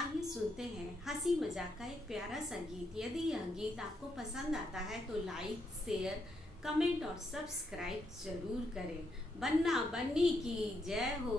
आइए सुनते हैं हंसी मजाक का एक प्यारा सा गीत। यदि यह गीत आपको पसंद आता है तो लाइक, शेयर, कमेंट और सब्सक्राइब जरूर करें। बन्ना बन्नी की जय हो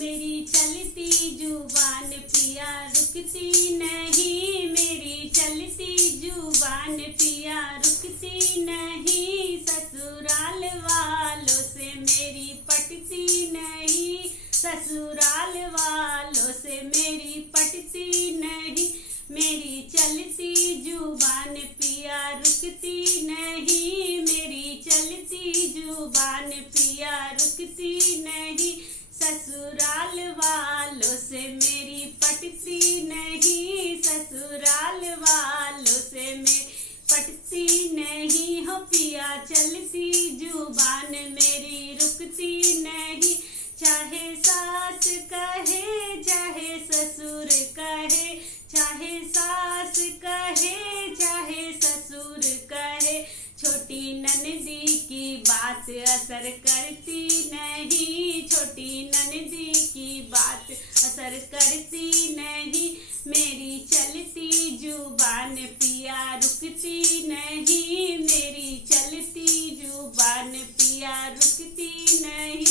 मेरी चलती जुबान पिया रुकती नहीं, मेरी चलती जुबान पिया रुकती नहीं, ससुराल वालों से मेरी पटती नहीं, ससुराल वालों से मेरी पटती नहीं, मेरी चलती जुबान पिया रुकती नहीं, मेरी चलती जुबान पिया रुकती नहीं, ससुराल वालों से मेरी पटती नहीं, ससुराल वालों से मेरी पटती नहीं, हो पिया चलती जुबान मेरी रुकती नहीं, चाहे सास कहे चाहे ससुर कहे, चाहे सास कहे चाहे ससुर कहे, छोटी ननदी की बात असर करती नहीं, छोटी ननदी की बात असर करती नहीं, मेरी चलती जुबान पिया रुकती नहीं, मेरी चलती जुबान पिया रुकती नहीं,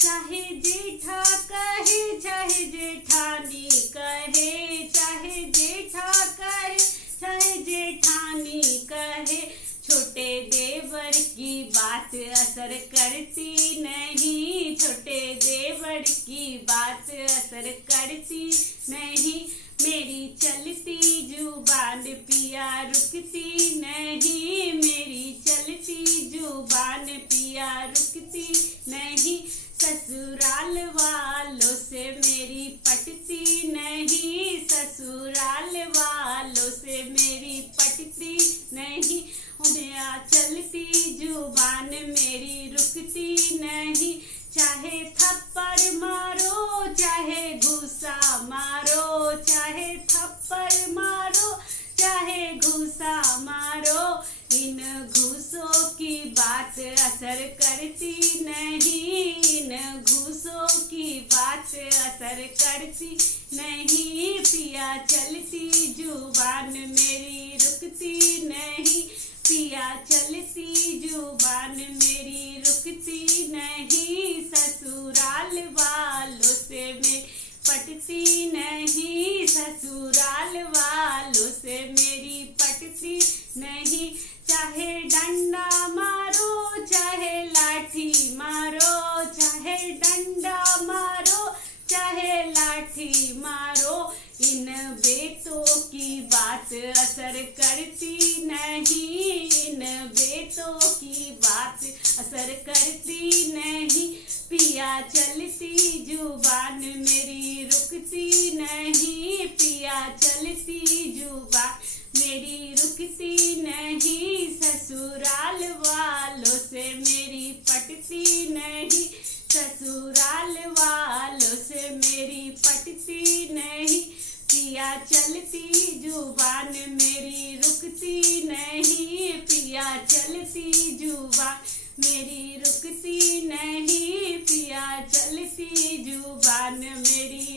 चाहे जेठा कहे चाहे जेठानी कहे, चाहे जेठा कहे चाहे जेठानी कहे, छोटे देवर की बात असर करती नहीं, छोटे देवर की बात असर करती नहीं, मेरी चलती जुबान पिया रुकती नहीं, मेरी चलती जुबान पिया रुकती नहीं, ससुराल वालों से मेरी पटती नहीं, ससुराल वालों से मेरी पटती नहीं, मेरा चलती जुबान मेरी रुकती नहीं, चाहे थप्पड़ मारो चाहे घूसा मारो, चाहे थप्पड़ मारो चाहे घूसा मारो, इन घूसों की बात असर करती नहीं, इन घूसों की बात असर करती नहीं, पिया चलती जुबान मेरी रुकती नहीं, पिया चलती जुबान मेरी रुकती नहीं, ससुराल वालों से मेरी पटती नहीं, ससुराल वालों से मेरी पटती नहीं, चाहे डंडा मारो चाहे लाठी मारो, चाहे डंडा मारो चाहे लाठी मारो, इन बेटों की बात असर करती नहीं, इन बेटों की बात असर करती नहीं, पिया चलती जुबान मेरी रुकती नहीं, पिया चलती जुबान मेरी रुकती नहीं, ससुराल वालों से मेरी पटती नहीं, ससुराल वालों से मेरी पटती नहीं, पिया चलती जुबान मेरी रुकती नहीं, पिया चलती जुबान मेरी रुकती नहीं, पिया चलती जुबान मेरी